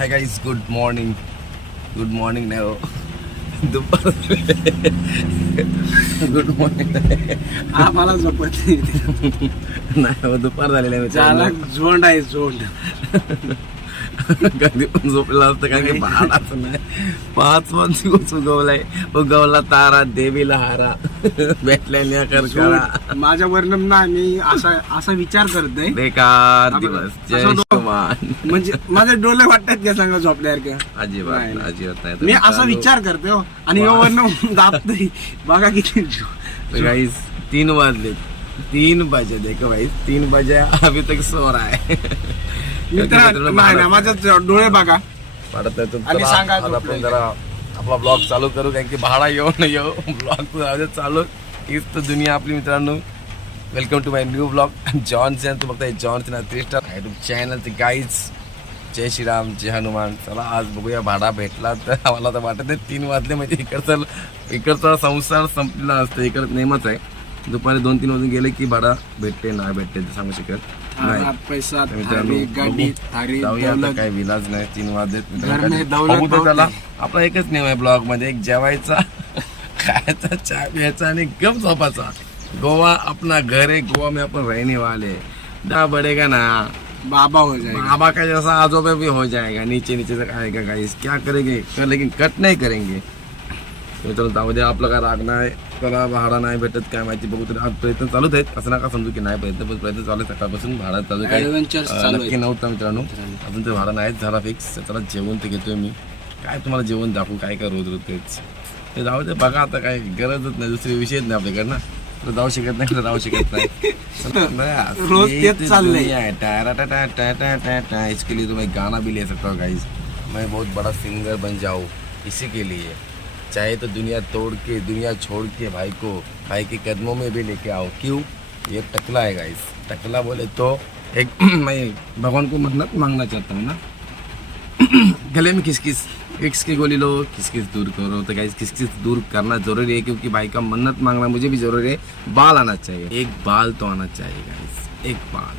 Hi guys good morning good morning नाही हो दुपार गुड मॉर्निंग आम्हाला झोपत नाही. हो दुपार झालेली आहे त्याला. झोंड आहे झोंड. कधी पण झोपलेला असतं कारण की भाडाच नाही. पाच पाच दिवस उगवलाय. उगवला तारा देवीला हारा. झोंड. माझ्या वर्णन ना मी असा असा विचार करतोय. बेकार दिवस. जय शिवमान म्हणजे माझे डोळे वाटतात का सांगा झोपल्यासारखं अजिबात. अजिबात नाही. मी असा विचार करतोय हो. आणि वा. वर्ण दाबतोय. बघा किती गाइस तीन वाजले. तीन बजे देखो भाई तीन बजे अभी तक सो रहा है. मित्र नाही ना माझ्या डोळे बघा. तुम- आणि सांगा झोपलोय जरा आपला ब्लॉग चालू करू कारण की भाडा येऊ न येऊ. ब्लॉग चालू हीच तर दुनिया आपली मित्रांनो. Welcome to my new blog Johnson तू बघताय Johnson three star YouTube channel ते गाईज जय श्रीराम जय हनुमान. चला आज बघूया भाडा भेटला तर आम्हाला तर वाटत नाही तीन वाजले म्हणजे इकडचा इकडचा संसार संपलेला असतो. इकडं नेहमीच आहे. दुपारी दोन तीन वाजून गेले की भाडा भेटते नाही भेटते ते सांगू शकत. नाही. हात, पैसा तर मित्रांनो, थारी, गाडी बघू. थारी, जाऊया आता दौलत. काही विलाज नाही तीन वाजलेत घर में दौलत बघू तर बहुत चला है. आपला एकच नेम आहे ब्लॉगमध्ये एक जेवायचा खायचा चहा प्यायचा आणि गप झोपाचा गोवा अपना घर है गोवा में अपन रहने वाले ना बढ़ेगा ना? बाबा हो जाएगा. बाबा का जैसा आजोबे भी हो जाएगा नीचे नीचे तक आएगा गाइस क्या करेंगे? कर लेकिन कट नहीं करेंगे. मित्रांनो जाऊ द्या आपलं काय राग नाही त्याला भाडा नाही भेटत काय माहिती बघू तरी. आज प्रयत्न चालूच आहेत. असं नका समजू की नाही प्रयत्न पण प्रयत्न चालू आहे सकाळपासून भाडा चालू चालू नक्की. नव्हता मित्रांनो. अजून ते भाडा नाहीच झाला फिक्स त्याला जेवण ते घेतोय मी. काय तुम्हाला जेवण दाखवू काय काय रोज रोज तेच. ते जाऊ दे बघा आता काय गरजच नाही दुसरे विषयच नाही आपल्याकडे ना तर जाऊ शकत नाही तर जाऊ शकत नाही. बस, रोज ये तेच तो चाललंय. दुनिया है टारा टा टा टा टा टा टा इसके लिए तो मैं गाना भी ले सकता हूँ गाइस मैं बहुत बड़ा सिंगर बन जाऊँ इसी के लिए. चाहे तो दुनिया तोड़ के, दुनिया छोड़ के भाई को, भाई के कदमों में भी लेके आओ। क्यों? ये टकला है गाइस टकला बोले तो एक मैं भगवान को मन्नत मांगना चाहता हूँ ना। गले में किस किस विक्स की गोली लो किस किस दूर करो। तो गाइस किस किस दूर करना ज़रूरी है, क्योंकि भाई का मन्नत मांगना मुझे भी ज़रूरी है। बाल आना चाहिए। एक बाल तो आना चाहिए गाइस एक बाल।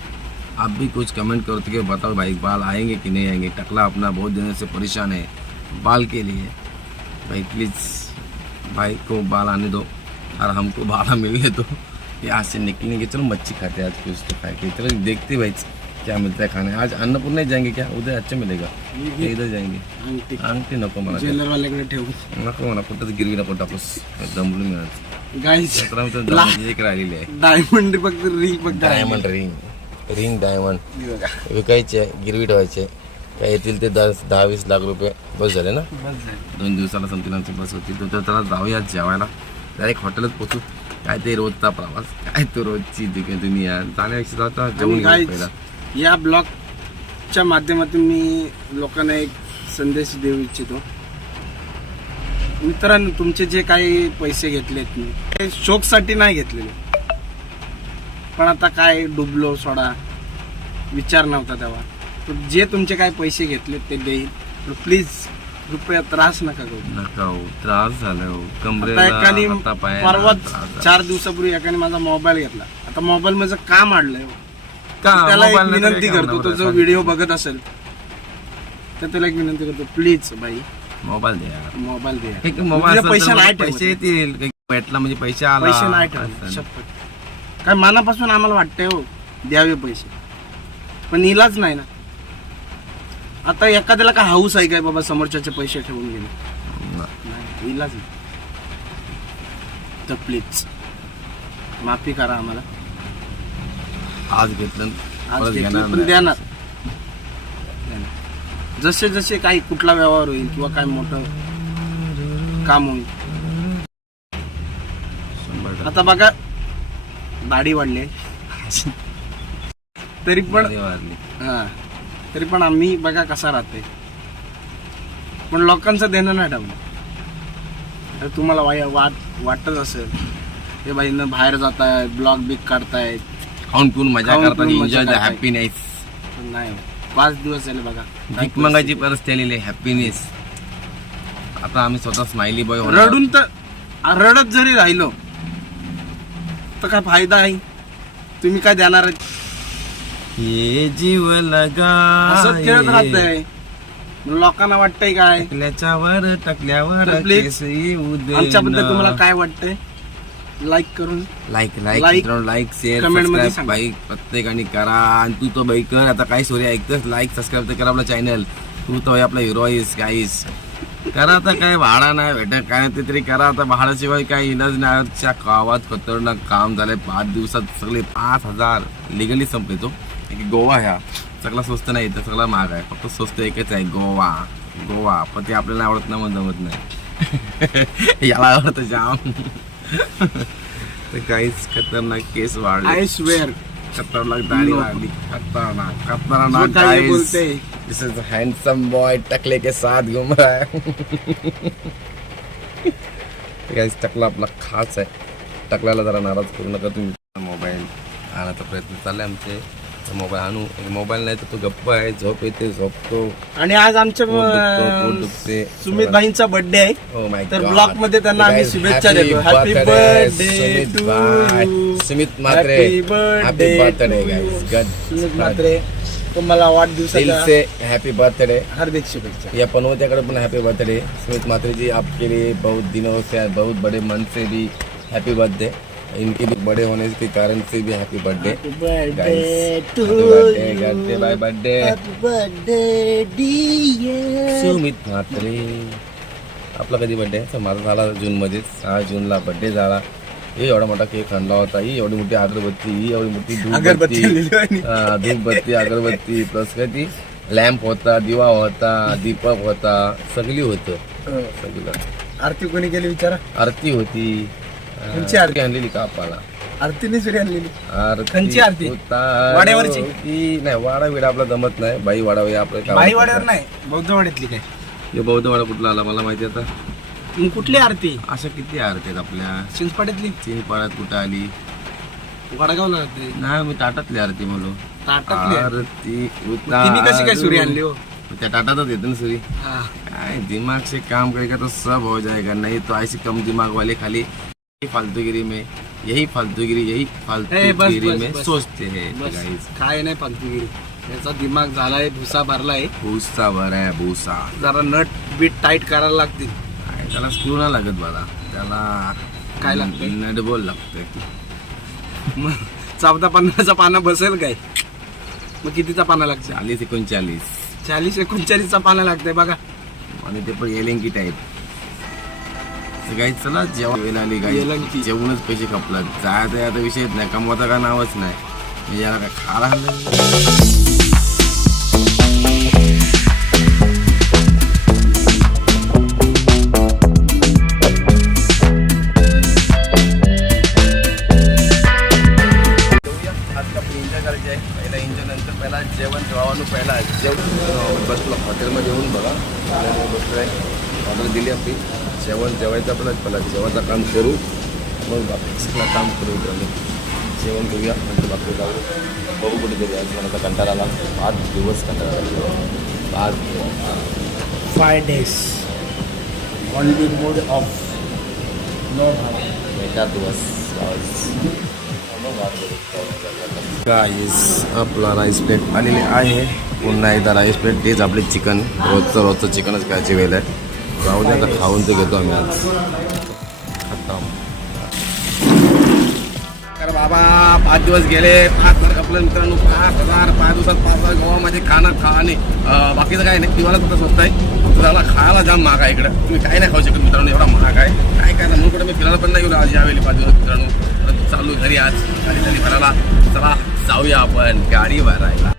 आप भी कुछ कमेंट करो तो बताओ भाई, बाल आएँगे कि नहीं आएँगे? टकला अपना बहुत दिनों से परेशान है, बाल के लिए। भाई प्लीज़ भाई को बाल आने दो और हमको भाड़ा मिलने दो। यहाँ से निकलेंगे चलो मच्छी खाते हैं आज कुछ तो खाए के। चलो देखते भाई क्या मिलता है खाने। आज अन्नपूर्णा जाएंगे क्या? उधर अच्छा मिलेगा। इधर जाएंगे। अंगठी नको मला नको मला कुठंच गिरवी नको टाकूस दमलो मी आज गाईज सतरा मिनिटं दम- एक राहिलेली आहे डायमंड फक्त रिंग फक्त डायमंड रिंग रिंग डायमंड ही. विकायचे गिरवी ठेवायचे। काय येतील ते दहा दहा वीस लाख रुपये। बस झाले ना? बस झालं. दोन दिवसाला संपतील आमची बस होती. तर त्याला जाऊया जेवायला. डायरेक्ट हॉटेलच पोचू. काय ते रोजचा प्रवास? काय तो रोजची दुनिया दुनिया? जाण्यापेक्षा जाता जेवून आणि पहिला. या ब्लॉगच्या माध्यमातून मी लोकांना एक संदेश देऊ इच्छितो. मित्रांनो तुमचे जे काही पैसे घेतलेत मी ते शोकसाठी नाही घेतलेले. पण आता काय डुबलो सोडा विचार नव्हता तेव्हा. तर जे तुमचे काय पैसे घेतलेत ते देईल. प्लीज कृपया त्रास नका करू. नका हो त्रास झाला हो. आता एकाने परवा. चार दिवसापूर्वी एकाने माझा मोबाईल घेतला. आता मोबाईल माझं काम आणलंय का? त्याला एक विनंती करतो तो? जो व्हिडिओ बघत असेल तर त्याला एक विनंती करतो प्लीज बाई. मोबाईल द्या. मोबाईल द्या. मोबाईल तुझे असेल तर पैसे नाही म्हणजे पैसे ठेवत. येतील. काही भेटला म्हणजे पैसे आला. पैसे नाही ठेवले असं. शपथ. काय मनापासून आम्हाला वाटतंय हो द्यावे पैसे. पण इलाज नाही ना. आता एखाद्याला काय हाऊस आहे काय बाबा समोरच्याचे पैसे ठेवून गेले नाही इलाज नाही तर प्लीज माफी करा आम्हाला आज घेतलं आज परत घेतलं घेणार पण नाही. देणार जसे जसे काही कुठला व्यवहार होईल किंवा काय मोठं काम होईल शंभर टक्के. आता बघा दाढी वाढली आहे. तरी पण गाडी वाढली. हा तरी पण आम्ही बघा कसा राहते पण लोकांचं देणं नाही ठेवलं तर तुम्हाला वाय वाट वाटत असेल. हे बाई न बाहेर जात आहेत ब्लॉग बिग काढतायत. खाऊन पिऊन मजा खाऊन करतात पिऊन मजा एन्जॉय करताय. हॅपीनेस पण नाही हो. पाच दिवस झाले बघा. भीक मंगाची परिस्थिती आलेली आहे हॅपीनेस आता आम्ही स्वतः स्माइली बॉय रडून तर रडत जरी राहिलो तर काय फायदा आहे? तुम्ही काय देणार आहेत? ये जीव लगा खेळत. राहतंय. मग लोकांना वाटतंय काय? टकल्याच्या वर टकल्यावर तर please, केस येऊ दे आमच्याबद्दल. तुम्हाला काय वाटतंय? लाईक करून. लाईक लाईक Like, मित्रांनो लाईक शेअर comment मध्ये सबस्क्राईब सांगा. बाईक प्रत्येकाने करा. आणि तू तो बाईक कर आता काय स्टोरी ऐकतोस लाईक सबस्क्राईब तर करा आपला चॅनल तू तो आहे आपला हिरो आहेस गाईस करा आता काय भाडा नाही भेटत काय ते तरी करा आता. भाड्याशिवाय काय इलाज नाही. आजच्या गावात खतरनाक काम झालंय. पाच दिवसात सगळे पाच हजार लिगली संपले तो. गोवा ह्या. सगळा स्वस्त नाही तर सगळा महाग आहे. फक्त स्वस्त एकच आहे गोवा. गोवा. पण ते आपल्याला आवडत नाही म्हणून जमत नाही. याला आवडतं जाम. तर काहीच खतरनाक केस वाढले. आय स्वेअर खतरनाक दाढी. वाढली. खतरनाक खतरनाक काय guys. बोलते This is a handsome boy Takle के साथ घूम रहा है. गाइस टकला आपला खास आहे. टकल्याला जरा नाराज करू नका तुम्ही. मोबाईल आणायचा प्रयत्न चाललाय आमचे. मोबाईल आणू. मोबाईल नाही तर तो गप्प आहे झोप येते झोपतो. आणि आज आमच्या दुखतं. सुमित भाईंचा बर्थडे आहे. Oh तर. ब्लॉगमध्ये त्यांना आम्ही शुभेच्छा देतो. Happy birthday Sumit guys. you. God Sumit Mhatre तुम्हाला से हैप्पी बर्थडे हार्दिक शुभेच्छा. या पनौत्याकडे पण हैप्पी बर्थडे सुमित मात्रे जी आपके लिए बहुत दिनों से बहुत बड़े मन से भी हैप्पी बर्थडे इनके भी बड़े होने के कारण से भी happy birthday birthday dear. Sumit Mhatre. आपला कधी बर्थडे माझा झाला जूनमध्ये सहा जूनला बर्थडे झाला. हे एवढा मोठा केक आणला होता. ही एवढी मोठी अगरबत्ती ही एवढी मोठी अगरबत्ती धूपबत्ती आहे. हा, अगरबत्ती प्लस काय ती? लॅम्प होता दिवा होता दीपक होता. सगळी होतं. हो. सगळं आरती कोणी केली विचारा? आरती होती. कोणची आरती? आणलेली का आपल्याला आरतीने सुरी आणलेली. आरती कोणची आरती? वाड्यावरची? की नाही वाडा विडा आपला जमत नाही. बाई वाडा आपलं काम बाई वाड्यावर नाही बौद्धवाड्यातली काय? हे बौद्ध वाडा कुठला आला मला माहिती आता? कुठली आरती? अशा किती आरती आहेत आपल्या? चिंचपाड्यातली. चीन पाड्यात कुठं आली? वडगावला आरती. नाही मी ताटातली आरती म्हणलो. ताटातली. आरती कशी काय सुरी आणली हो? त्या ताटातच येते ना सुरी. काय दिमाग से काम करेगा तो सब हो जाएगा नहीं तो ऐसे कम दिमाग वाले खाली. फालतूगिरी में यही फालतूगिरी यही फालतूगिरी में. सोचते हैं guys. काय नाही फालतूगिरी. त्याचा दिमाग झालाय भुसा भरलाय. भूसा भर आहे भूसा. जरा नट बीट टाईट करायला लागतील. काय त्याला स्क्रू नाही लागत मला त्याला काय लागतंय? नटबॉल लागतंय. मग चौदा पन्नासचा पाना बसेल काय? मग कितीचा पाना लागतो चाळीस एकोणचाळीस. चाळीस एकोणचाळीसचा पाना लागतंय बघा. आणि ते पण एलिंकी टाईप गाई चला जेवण आली गाई. जेवणच पैसे खपलात. जायचं याचा विषयच नाही. कमवायचा का नावच नाही. म्हणजे याला काय आहे. पहिला एन्जॉय नंतर पहिला जेवण जेवण पहिला. जेवण बसलो. हॉटेलमध्ये येऊन बघा. बसलो आहे ऑर्डर दिली आपली. जेवण जेवायचं आपलं पहिला जेवणाचं काम करू मग बाकी सगळं काम करू आम्ही. जेवण करूया नंतर बाकी जाऊ. बघू कुठेतरी आज मला आता कंटाळा आला. पाच दिवस कंटाळा आला. पाच दिवस. Five days only mode off no एका दिवस. गाईस आपला राईस प्लेट आलेली आहे. पुन्हा एकदा राईस प्लेट तेच आपले चिकन रोजचं रोजचं चिकनच खायची वेळ आहे. जाऊ दे आता खाऊन ते घेतो आम्ही आज. खतम तर बाबा पाच दिवस गेले. पाच हजार कपले मित्रांनो. पाच हजार पाच दिवसात पाच हजार गोवामध्ये खाणं खा आणि बाकीचं काय नाही. दिवाला सुद्धा स्वस्त आहे. तुला खायला जाम महाग आहे इकडं. तुम्ही काय नाही खाऊ शकत मित्रांनो. एवढा महाग आहे. काय काय म्हणून कुठं मी फिरायला पण नाही गेलो आज यावेळी पाच दिवस मित्रांनो. चालू घरी आज. गाडी झाली भरायला. चला जाऊया आपण. गाडी भरायला.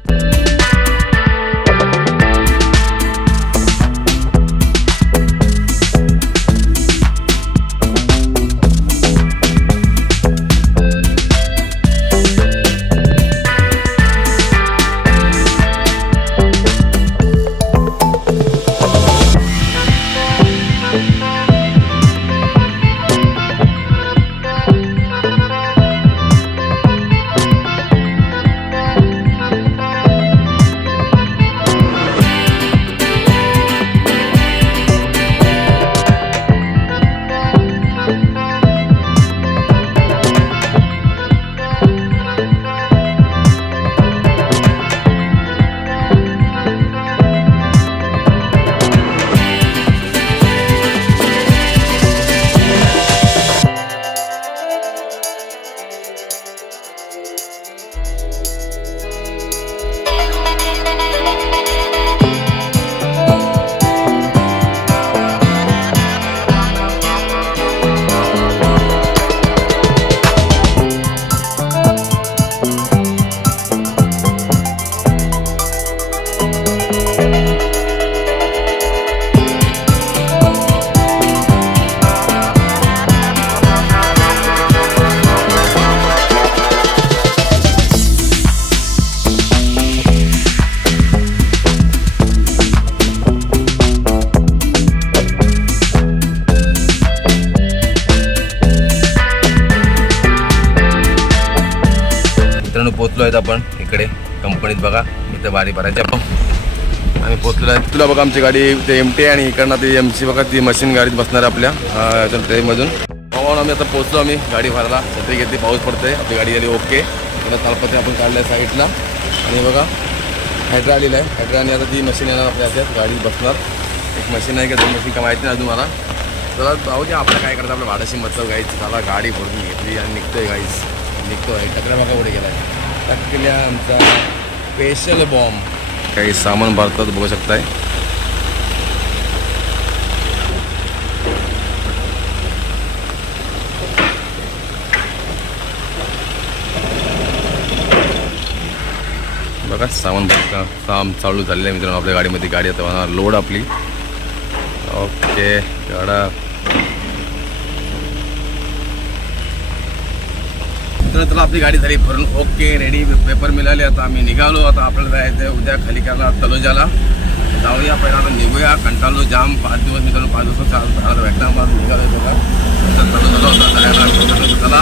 पोचलो आहेत आपण इकडे कंपनीत बघा इथं बारी भरायची आपण. आम्ही पोचलो आहे. तुला बघा आमची गाडी ते एम टी आणि इकडनं ती एम सी बघा ती मशीन गाडीत बसणार आहे आपल्या ट्रेनमधून पाहून आम्ही आता पोचलो आम्ही गाडी भरायला. छत्री घेतली पाऊस पडतोय आपली गाडी आली ओके त्याला तालपत्री आपण काढल्या साईडला. आणि बघा हायड्रा आलेला आहे. हायड्रा आणि आता ती मशीन येणार आपल्या ह्याच्यात गाडी बसणार. एक मशीन आहे का दोन मशीन का माहिती नाही अजून मला. चला भाऊ द्या आपलं काय करतं आपल्या भाडाशी मतलब गाईच चला गाडी भरून घेतली आणि निघतोय गाईच निघतो आहे. बघा पुढे गेलाय. टकल्या आमचा स्पेशल बॉम्ब काही सामान भारतात बघू शकताय. बघा सामान भरता काम चालू झालेलं आहे मित्रांनो. आपल्या गाडीमध्ये गाडी आता लोड आपली. ओके गाडा. तर चला आपली गाडी झाली भरून. ओके रेडी पेपर मिळाले. आता आम्ही निघालो. आता आपल्याला जायचं उद्या खाली करणार तलोजाला. जाऊया पहिला आता निघूया. कंटाळलो जाम. पाच दिवस मित्रांनो पाच दिवस चालू मला निघालो बघा. सगळ्यांना चला.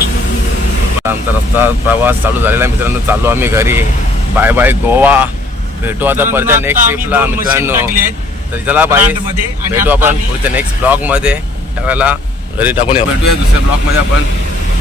आमचा रस्ता प्रवास चालू झालेला आहे मित्रांनो. चाललो आम्ही घरी. बाय बाय गोवा भेटू आता परत नेक्स्ट ट्रिपला मित्रांनो. तर चला आणि भेटू आपण पुढच्या नेक्स्ट ब्लॉगमध्ये. टाकायला घरी टाकून भेटूया दुसऱ्या ब्लॉगमध्ये आपण.